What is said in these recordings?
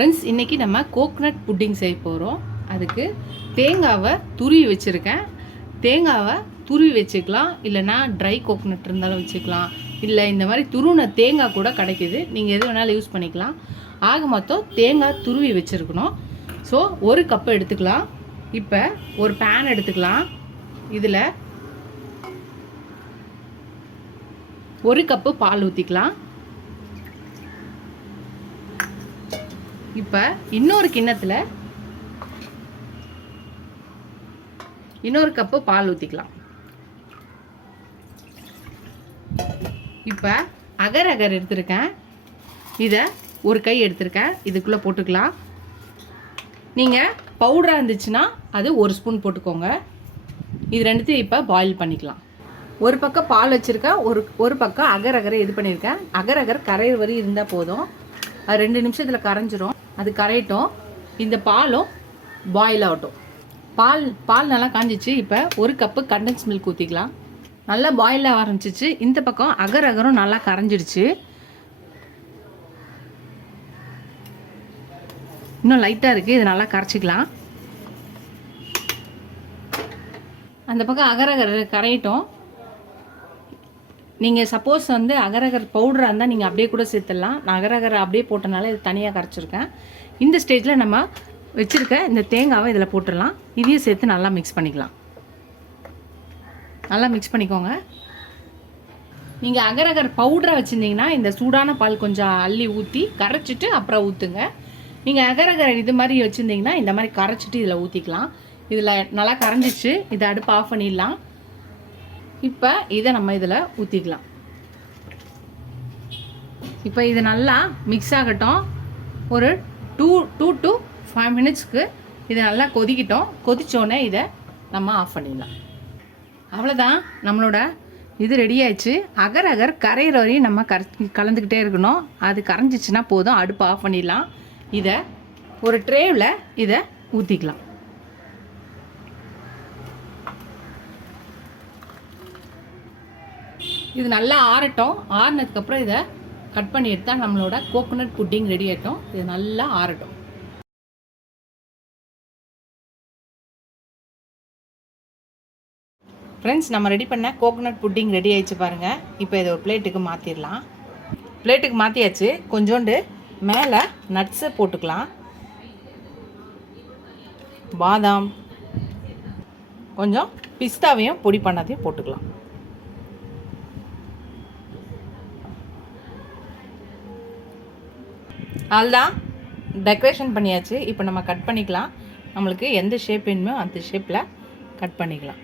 Friends, இன்றைக்கி நம்ம coconut pudding செய்ய போகிறோம். அதுக்கு தேங்காவை துருவி வச்சுருக்கேன். தேங்காவை துருவி வச்சுக்கலாம், இல்லைனா ட்ரை கோக்னட் இருந்தாலும் வச்சுக்கலாம், இல்லை இந்த மாதிரி துருவின தேங்காய் கூட கிடைக்கிது, நீங்கள் எது வேணாலும் யூஸ் பண்ணிக்கலாம். ஆக மொத்தம் தேங்காய் துருவி வச்சுருக்கணும். ஸோ ஒரு கப்பு எடுத்துக்கலாம். இப்போ ஒரு பேன் எடுத்துக்கலாம். இதில் ஒரு கப்பு பால் ஊற்றிக்கலாம். இப்போ இன்னொரு கிண்ணத்தில் இன்னொரு கப்பு பால் ஊற்றிக்கலாம். இப்போ அகர் எடுத்திருக்கேன். இதை ஒரு கை எடுத்திருக்கேன், இதுக்குள்ளே போட்டுக்கலாம். நீங்கள் பவுடராக இருந்துச்சுன்னா அது ஒரு ஸ்பூன் போட்டுக்கோங்க. இது ரெண்டுத்தையும் இப்போ பாயில் பண்ணிக்கலாம். ஒரு பக்கம் பால் வச்சுருக்கேன், ஒரு பக்கம் அகர் இது பண்ணியிருக்கேன். அகர் கரையிற வரை இருந்தால் போதும். அது 2 நிமிஷத்தில் கரைஞ்சிரும். அது கரையட்டும். இந்த பாலும் பாயில் ஆகட்டும். பால் நல்லா காஞ்சிச்சு. இப்போ ஒரு கப்பு கண்டன்ஸ் மில்க் ஊற்றிக்கலாம். நல்லா பாயில் ஆக ஆரம்பிச்சிச்சு. இந்த பக்கம் அகரும் நல்லா கரைஞ்சிடுச்சு. இன்னும் லைட்டாக இருக்குது, இது நல்லா கரைச்சிக்கலாம். அந்த பக்கம் அகர் கரையட்டும். நீங்கள் சப்போஸ் அகர் பவுடராக இருந்தால் நீங்கள் அப்படியே கூட சேர்த்துடலாம். நான் அகர் அப்படியே போட்டனால இது தனியாக கரைச்சிருக்கேன். இந்த ஸ்டேஜில் நம்ம வச்சுருக்க இந்த தேங்காவை இதில் போட்டுடலாம். இதையும் சேர்த்து நல்லா மிக்ஸ் பண்ணிக்கலாம். நல்லா மிக்ஸ் பண்ணிக்கோங்க. நீங்கள் அகர் பவுடராக வச்சுருந்தீங்கன்னா இந்த சூடான பால் கொஞ்சம் அள்ளி ஊற்றி கரைச்சிட்டு அப்புறம் ஊற்றுங்க. நீங்கள் அகர் இது மாதிரி வச்சுருந்தீங்கன்னா இந்த மாதிரி கரைச்சிட்டு இதில் ஊற்றிக்கலாம். இதில் நல்லா கரைஞ்சிச்சு. இதை அடுப்பு ஆஃப் பண்ணிடலாம். இப்போ இதை நம்ம இதில் ஊற்றிக்கலாம். இப்போ இது நல்லா மிக்ஸ் ஆகட்டும். ஒரு 2 to 5 மினிட்ஸ்க்கு இது நல்லா கொதிக்கிட்டோம். கொதித்தோடனே இதை நம்ம ஆஃப் பண்ணிடலாம். அவ்வளோதான், நம்மளோட இது ரெடி ஆயிடுச்சு. அகர் கரையிற வரையும் நம்ம கலந்துக்கிட்டே இருக்கணும். அது கரைஞ்சிச்சுன்னா போதும், அடுப்பு ஆஃப் பண்ணிடலாம். இதை ஒரு ட்ரேவில் இதை ஊற்றிக்கலாம். இது நல்லா ஆறட்டும். ஆறினதுக்கப்புறம் இதை கட் பண்ணி எடுத்தால் நம்மளோட கோகோனட் புட்டிங் ரெடி ஆகிட்டோம். இது நல்லா ஆறட்டும். ஃப்ரெண்ட்ஸ், நம்ம ரெடி பண்ண கோகோனட் புட்டிங் ரெடி ஆயிடுச்சு பாருங்கள். இப்போ இதை ஒரு பிளேட்டுக்கு மாற்றிடலாம். பிளேட்டுக்கு மாற்றியாச்சு. கொஞ்சோண்டு மேலே நட்ஸை போட்டுக்கலாம். பாதாம், கொஞ்சம் பிஸ்தாவையும் பொடி பண்ணதையும் போட்டுக்கலாம். அதுதான் டெக்கரேஷன் பண்ணியாச்சு. இப்போ நம்ம கட் பண்ணிக்கலாம். நம்மளுக்கு எந்த ஷேப் வேணுமோ அந்த ஷேப்பில் கட் பண்ணிக்கலாம்.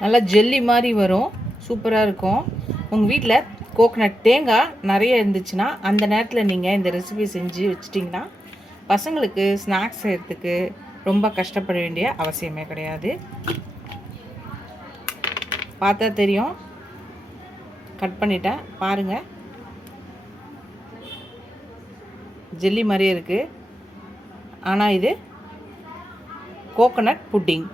நல்லா ஜெல்லி மாதிரி வரும், சூப்பராக இருக்கும். உங்கள் வீட்டில் கோகோனட் தேங்காய் நிறைய இருந்துச்சுன்னா அந்த நேரத்தில் நீங்கள் இந்த ரெசிபி செஞ்சு வச்சிட்டிங்கன்னா பசங்களுக்கு ஸ்நாக்ஸ் செய்கிறதுக்கு ரொம்ப கஷ்டப்பட வேண்டிய அவசியமே கிடையாது. பார்த்தா தெரியும், கட் பண்ணிட்டேன் பாருங்கள். ஜெல்லி மாதிரியே இருக்குது, ஆனால் இது கோகோனட் புட்டிங்.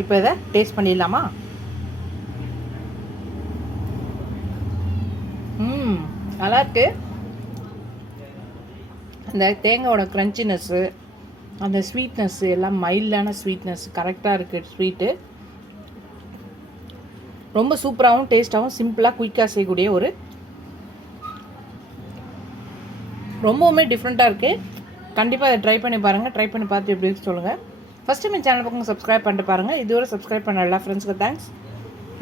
இப்போ இதை டேஸ்ட் பண்ணிடலாமா? நல்லாயிருக்கு. அந்த தேங்காயோட க்ரன்ச்சினஸ்ஸு, அந்த ஸ்வீட்னஸ்ஸு எல்லாம் மைல்டான ஸ்வீட்னஸ் கரெக்டாக இருக்குது. ஸ்வீட்டு ரொம்ப சூப்பராகவும் டேஸ்ட்டாகவும் சிம்பிளாக குயிக்காக செய்யக்கூடிய ஒரு ரொம்பவுமே டிஃப்ரெண்ட்டாக இருக்குது. கண்டிப்பாக அதை ட்ரை பண்ணி பாருங்கள். ட்ரை பண்ணி பார்த்து எப்படி சொல்லுங்கள். ஃபஸ்ட் டைம் என் சேனல் பக்கம் சப்ஸ்கிரைப் பண்ணிட்டு பாருங்கள். இதுவரை சப்ஸ்கிரைப் பண்ண எல்லா ஃப்ரெண்ட்ஸ்க்கு தேங்க்ஸ்.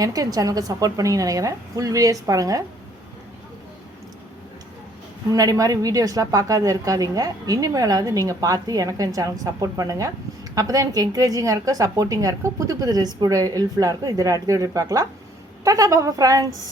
எனக்கு என் சேனலுக்கு சப்போர்ட் பண்ணிங்கன்னு நினைக்கிறேன். ஃபுல் வீடியோஸ் பாருங்கள். முன்னாடி மாதிரி வீடியோஸ்லாம் பார்க்காத இருக்காதீங்க. இனிமேலாவது நீங்கள் பார்த்து எனக்கு என் சேனலுக்கு சப்போர்ட் பண்ணுங்கள். அப்போ தான் எனக்கு என்கரேஜிங்காக இருக்கும், சப்போர்ட்டிங்காக இருக்கும், புது ரெசிபியோட ஹெல்ப்ஃபுல்லாக இருக்கும். இதில் அடுத்த வீடியோ பார்க்கலாம். டாடா பாபா ஃப்ரெண்ட்ஸ்.